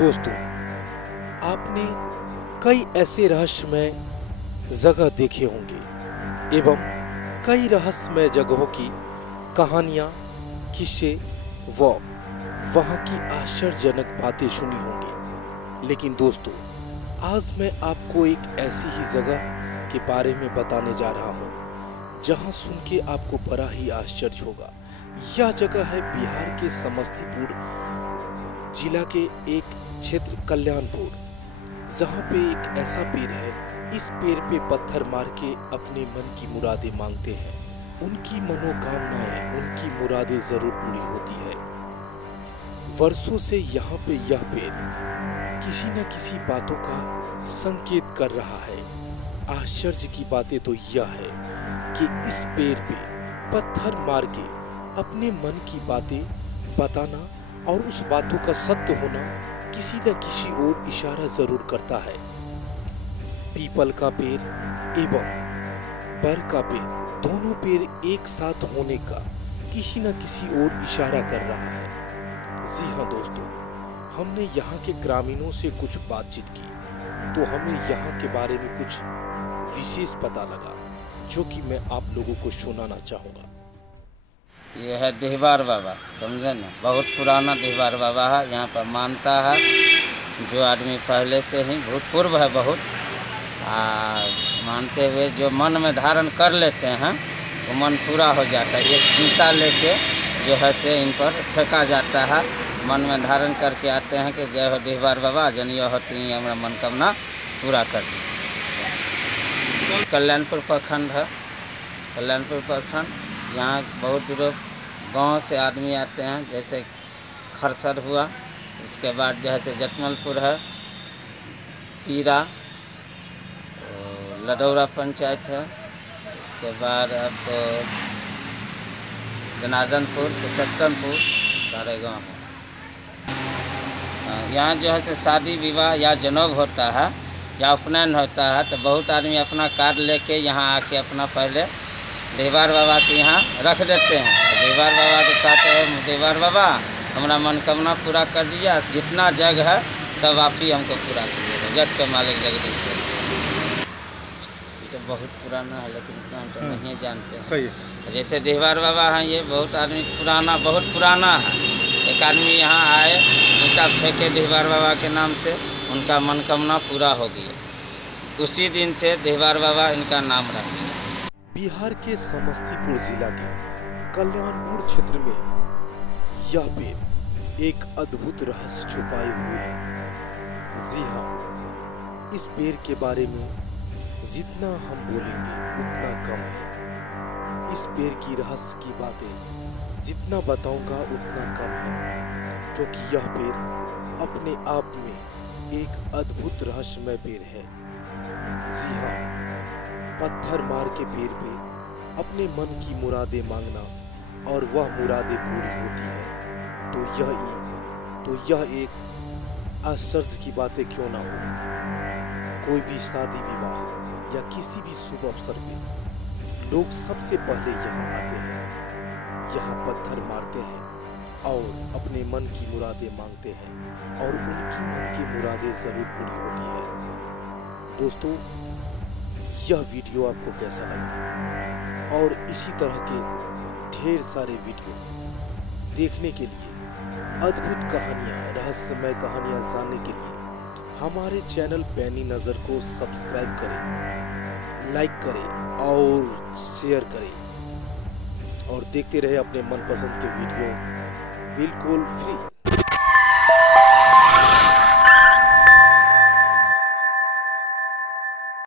दोस्तों, आपने कई ऐसे रहस्यमय जगह देखे होंगे एवं कई रहस्यमय जगहों की कहानियाँ, किस्से व वहाँ की आश्चर्यजनक बातें सुनी होंगी। लेकिन दोस्तों, आज मैं आपको एक ऐसी ही जगह के बारे में बताने जा रहा हूँ जहाँ सुन के आपको बड़ा ही आश्चर्य होगा। यह जगह है बिहार के समस्तीपुर जिला के एक क्षेत्र कल्याणपुर, जहाँ पे एक ऐसा पेड़ है। इस पेड़ पे पत्थर मार के अपने मन की मुरादें मांगते हैं। उनकी मनोकामनाएं, उनकी मुरादें जरूर पूरी होती है। वर्षों से यहाँ पे यह पेड़ किसी न किसी बातों का संकेत कर रहा है। आश्चर्य की बातें तो यह है कि इस पेड़ पे पत्थर मार के अपने मन की बातें बताना और उस बातों का सत्य होना किसी न किसी ओर इशारा जरूर करता है। पीपल का पेड़ एवं बर का पेड़, दोनों पेड़ एक साथ होने का किसी न किसी ओर इशारा कर रहा है। जी हाँ दोस्तों, हमने यहाँ के ग्रामीणों से कुछ बातचीत की तो हमें यहाँ के बारे में कुछ विशेष पता लगा, जो कि मैं आप लोगों को सुनाना चाहूँगा। ये है देहबार बाबा, समझे ना। बहुत पुराना देहबार बाबा है। यहाँ पर मानता है जो आदमी पहले से ही भूतपूर्व है बहुत, मानते हुए जो मन में धारण कर लेते हैं वो मन पूरा हो जाता है। एक गीता लेके जो है से इन पर फेंका जाता है। मन में धारण करके आते हैं कि जय हो देहबार बाबा, जनियो होती हमारा मनोकामना पूरा कर दी। कल्याणपुर प्रखंड है। कल्याणपुर प्रखंड, यहाँ बहुत दूर गांव से आदमी आते हैं, जैसे खरसर हुआ, उसके बाद जैसे जटमलपुर है, तीरा, लडौरा पंचायत है, उसके बाद आपको जनार्दनपुर, कुशक्तनपुर, सारे गांव हैं। यहाँ जो है से शादी विवाह या जनेऊ होता है या उपनयन होता है तो बहुत आदमी अपना कार्ड लेके यहाँ आके अपना पहले देहबार बाबा के यहाँ रख देते हैं। तो देहबार बाबा के कहते हैं, देहबार बाबा हमारा मनोकामना पूरा कर दिया, जितना जग है सब आप ही हमको पूरा कीजिएगा, जग के मालिक जगदीश्वर। ये तो बहुत पुराना है, लेकिन इतना हम तो नहीं जानते हैं। जैसे देहबार बाबा हैं, ये बहुत आदमी पुराना, बहुत पुराना है। एक आदमी यहाँ आए, ईंटा फेंके देहबार बाबा के नाम से, उनका मनोकामना पूरा हो गया। उसी दिन से देहबार बाबा इनका नाम रख दिया। बिहार के समस्तीपुर जिला के कल्याणपुर क्षेत्र में यह पेड़ एक अद्भुत रहस्य छुपाए हुए है। जी हाँ, इस पेड़ के बारे में जितना हम बोलेंगे उतना कम है। इस पेड़ की रहस्य की बातें जितना बताऊंगा उतना कम है, क्योंकि यह पेड़ अपने आप में एक अद्भुत रहस्यमय पेड़ है। जी हाँ, पत्थर मार के पेड़ पे अपने मन की मुरादें मांगना और वह मुरादें पूरी होती है तो यह एक आश्चर्य की बातें क्यों ना हो। कोई भी शादी विवाह या किसी भी शुभ अवसर पे लोग सबसे पहले यहाँ आते हैं, यहाँ पत्थर मारते हैं और अपने मन की मुरादें मांगते हैं और उनकी मन की मुरादें जरूर पूरी होती है। दोस्तों, यह वीडियो आपको कैसा लगा और इसी तरह के ढेर सारे वीडियो देखने के लिए, अद्भुत कहानियाँ, रहस्यमय कहानियाँ जानने के लिए हमारे चैनल पैनी नज़र को सब्सक्राइब करें, लाइक करें और शेयर करें और देखते रहे अपने मनपसंद के वीडियो बिल्कुल फ्री।